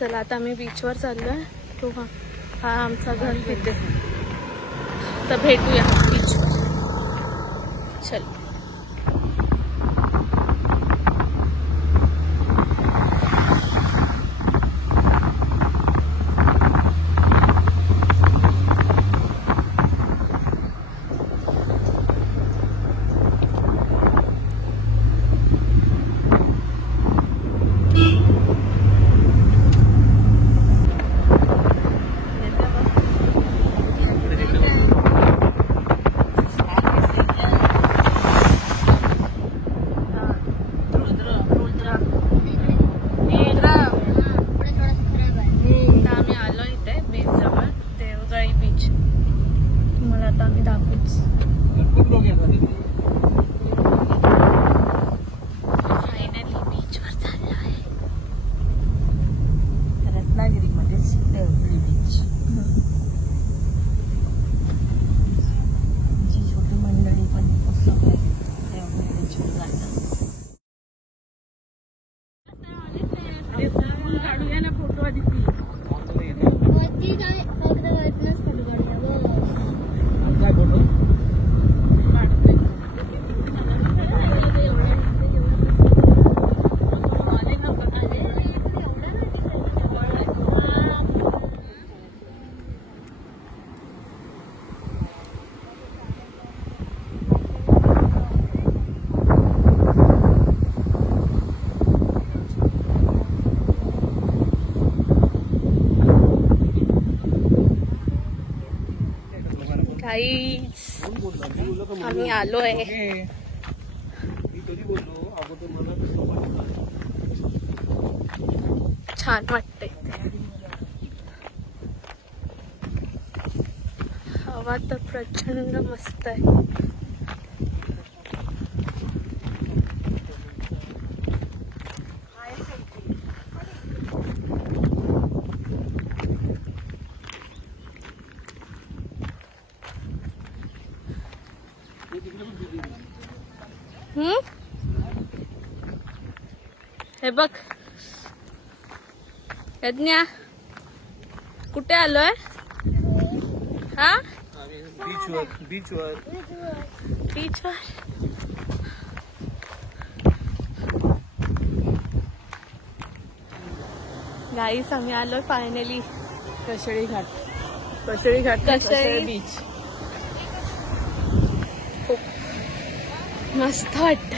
चला आता आम्ही बीचवर चाललोय. तो हा आमचा घर तिथे. तर भेटूया बीचवर. चल. आम्ही आलोय. छान वाटतंय. हवा तर प्रचंड मस्त आहे. हे बघ यज्ञा कुठे आलोय? हा बीचवर. गाईस आम्ही आलोय फायनली कशेळी घाट बीच. खूप मस्त वाटत.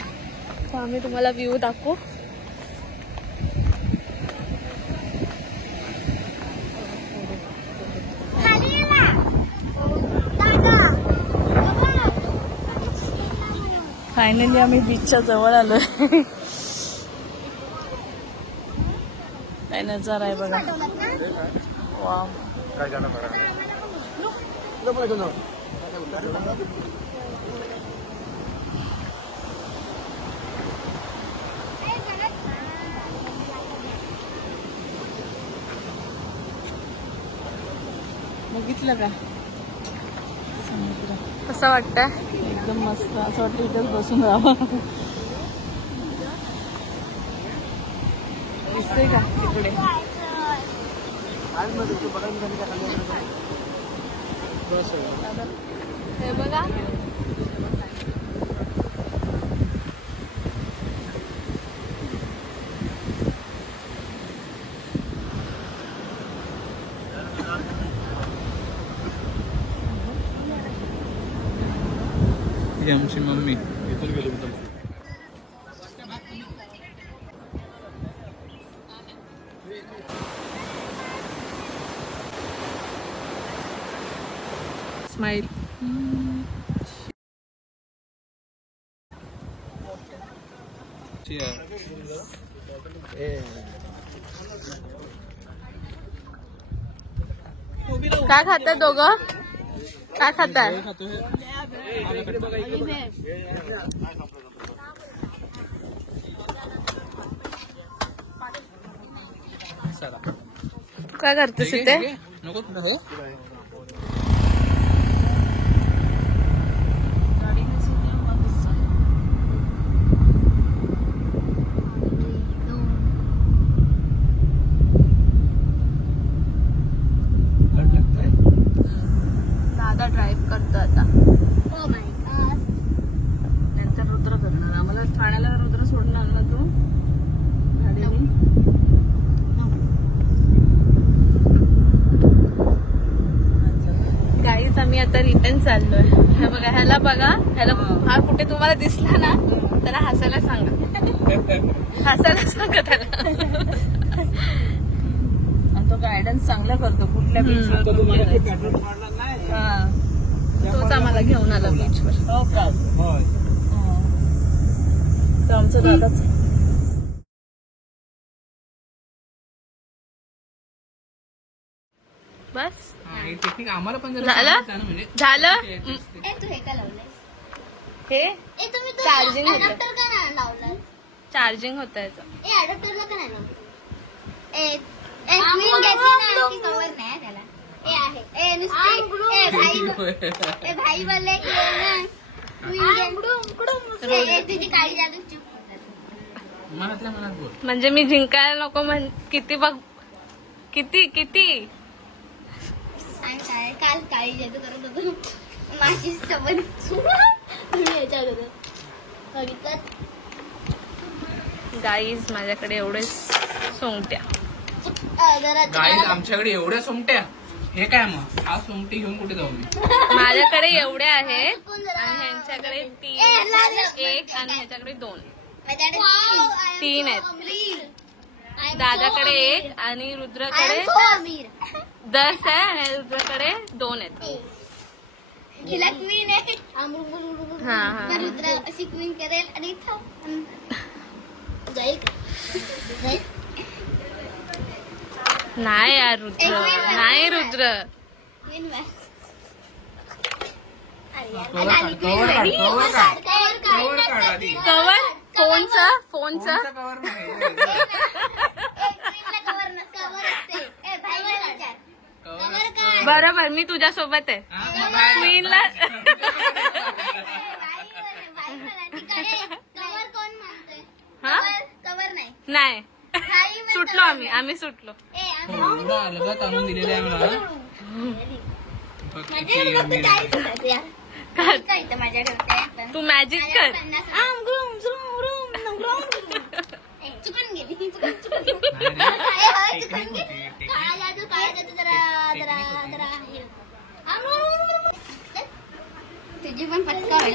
तर आम्ही तुम्हाला व्ह्यू दाखवू. फायनली आम्ही बीचच्या जवळ आलोय. काय नजारा आहे बघा. वाव. बघितलं का समुद्र कसं वाटतंय? एकदम मस्त. असं वाटतं इथंच बसून राहावं. दिसतंय का तिकडे? हे बघा. आमची मम्मी स्माइल. काय खाताय दोघं? काय खाताय? काय करतेस इथे? नको तुला आता रिटर्न चाललोय. हे बघा, ह्याला बघा, ह्याला हा कुठे तुम्हाला दिसला ना त्याला हसायला सांगा, हसायला सांगा त्याला. आणि तो गायडन्स चांगला करतो कुठल्या बीचवर. तोच आम्हाला घेऊन आला बीचवर. हो का? तो आमचा दादाच. बस आम्हाला पण झालं झालं. तू हे का लावलंय? हे तुम्ही चार्जिंग होतं. अडॅप्टर का नाही लावलं? चार्जिंग होतं याचं. अडॅप्टरला का नाही लावलं? क्वीन घेतली ना की कवर नाही त्याला. आहे नुसती भाई बोलले की तुझी काळी जादू चूक मनातल्या मनात बोल. म्हणजे मी जिंकायला नको किती बघ, किती किती काय काल काळी जादू करत होतो माझी सोबत याच्यात होतो बघितलं. गाईज माझ्याकडे एवढे सोंगट्या. गाईज आमच्याकडे एवढ्या सोमट्या. हे काय मग, हा सोमटी घेऊन कुठे जाऊ मी? माझ्याकडे एवढ्या आहेत आणि ह्यांच्याकडे 3, 1 आणि ह्याच्याकडे 2, 3 आहेत. दादाकडे 1 आणि रुद्राकडे 10 आहे आणि रुद्राकडे 2 आहेत. हिला क्वीन आहे. हा हा. रुद्र अशी क्वीन करेल आणि जाईल का? नाही यार रुद्र, नाही रुद्र. क्वीन कवर फोनचं फोनचं बरोबर, मी तुझ्यासोबत आहे. क्वीनला कवर कोण म्हणतोय? हा कवर नाही. नाही, सुटलो आम्ही सुटलो. अलगत आणून दिलेलं आहे मला. तू मॅजिक कर. चुकून गेली तुझी पण पचका होईल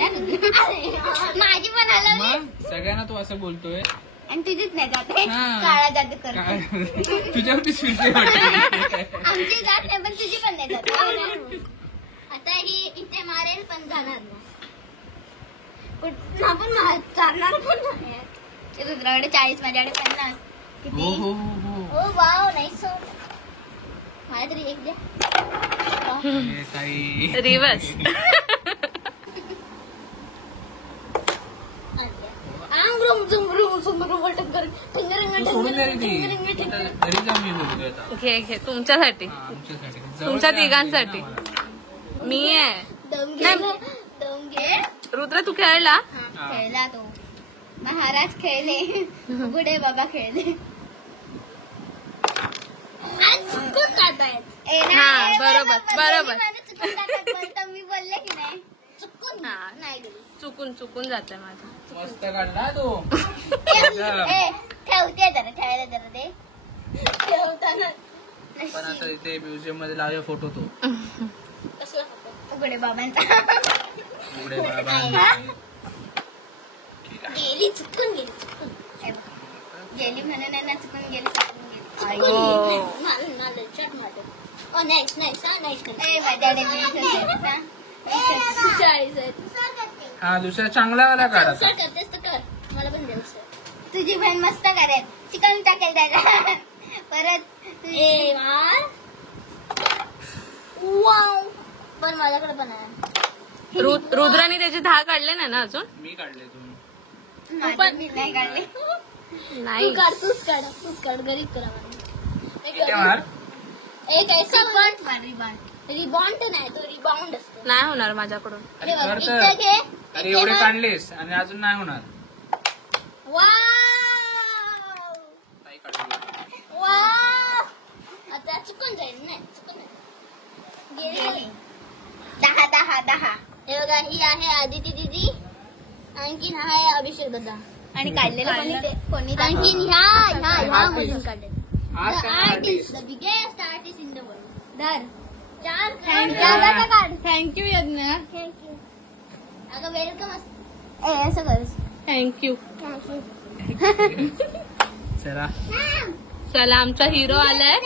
माझी पण आलं. सगळ्यांना तू असं बोलतोय आणि तुझीच नाही जाते. काळा जादू करतो तुझ्यावरती सुरते वाटते. आमची जात नाही पण तुझी पण नाही जात. आता ही इथे मारेल पण जाणार नाही. कुठं पण चालणार पण नाही. रुद्राकडे 40, माझ्याकडे 50. किती? हो ओ वाव नाही. सो मला तरी एक द्या. रिवर्स. घे घे तुमच्यासाठी, तुमच्या तिघांसाठी. मी आहे. दम घे. रुद्र तू खेळला? खेळला तो. महाराज खेळले, बुडे बाबा खेळले. चुकून जातायत. हा बरोबर बरोबर. मी बोलले की नाही चुकून नाही गेली. चुकून जाते माझं. मस्त काढला तू. ठेवते जरा, ठेवायला जरा ते ठेवताना. पण आता इथे म्युझियम मध्ये लावूया फोटो तो. कसला फोटो? उघडे बाबांचा. उघडे बाबा गेली, चुकून गेली. गेली म्हणून आहे ना, चुकून गेली. हा दुसरा चांगला वाला काढा. मला पण द्यायचं. तुझी बहीण मस्त करेल. चिकन टाकेल त्याला परत. वाव. पण माझ्याकडे पण आहे. रुद्राने त्याचे 10 काढले नाही ना अजून? मी काढले दोन. पण मी नाही काढले. नाही. तूच काढ गरीब करा. एक ऐसा रिबॉन्ड नाही, तो रिबाउंड असतो. नाही होणार माझ्याकडून. अरे एवढे काढलेस आणि अजून नाही होणार. आता चुकून जाईल. नाही चुकून गेली. 10. हे बघा, ही आहे आदिती दिदी. आणखीन हा आहे अभिषेक दादा. आणि काढलेलं कोणी आणखीन ह्या मधून काढले. The biggest artist in the world. धर. थँक्यू यज्ञ. थँक्यू. अगं वेलकम असं कर. थँक्यू. चला चला आमचा हिरो आलाय.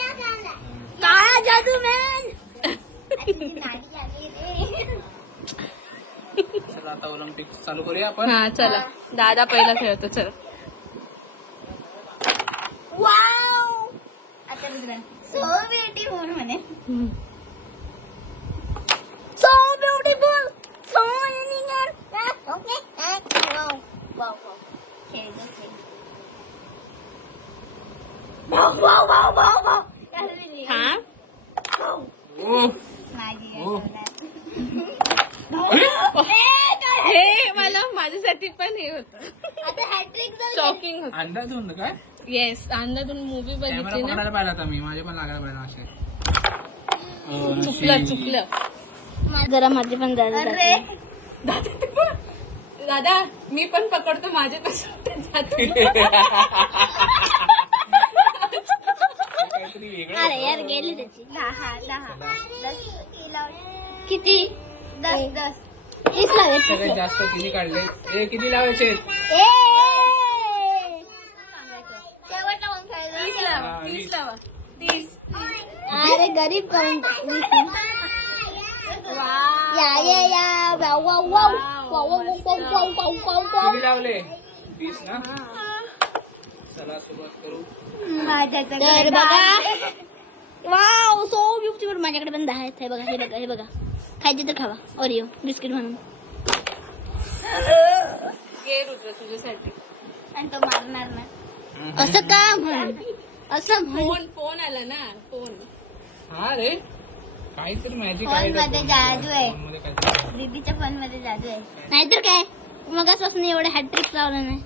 काळा जादू मॅन. चला आता ऑलिम्पिक चालू करूया आपण. हा चला दादा पहिला खेळतो. चला वाव. आता सो ब्युटिफुल म्हणे. So beautiful. So okay. Wow wow wow. हा माझी ओ. हे मला माझ्यासाठी पण हे होतं. आता हॅट्रिक शॉकिंग होतं. अंदाज होऊन काय येस अंदाजून मूवी कॅमेरा बघितली ना. पकडायला पाहिला आता मी. माझे पण लागायला पाहिजे असे. चुकलं. जरा माझे पण दादा मी पण पकडतो माझे काहीतरी वेगळं अरे होतं. यार गेली त्याची. 10 किती 10 20 लावायचे. सगळ्यात जास्त तिने काढले. ए किती लावायचे? शेवटला कोण खेळायचं? 30 लावा. 30. अरे गरीब काउंट. या wow wow wow wow wow wow wow wow wow. किती लावले? 20 ना. चला सुरुवात करू. तर बघा वाव सो ब्युटिफुल. माझ्याकडे पण 10 आहेत. हे बघा हे बघा. खायचे तर खावा. ओरिओ बिस्किट म्हणून. घे रुद्र तुझ्यासाठी. आणि तो मारणार ना. असं का म्हण. असं म्हण. फोन आला ना. फोन. हा रे काहीतरी मॅजिक फोन मध्ये जादू आहे. मध्ये काहीतरी दीदीच्या फोन मध्ये जादू आहे. नाहीतर काय मगाचपासून एवढे हॅट्रिक लावलं नाही.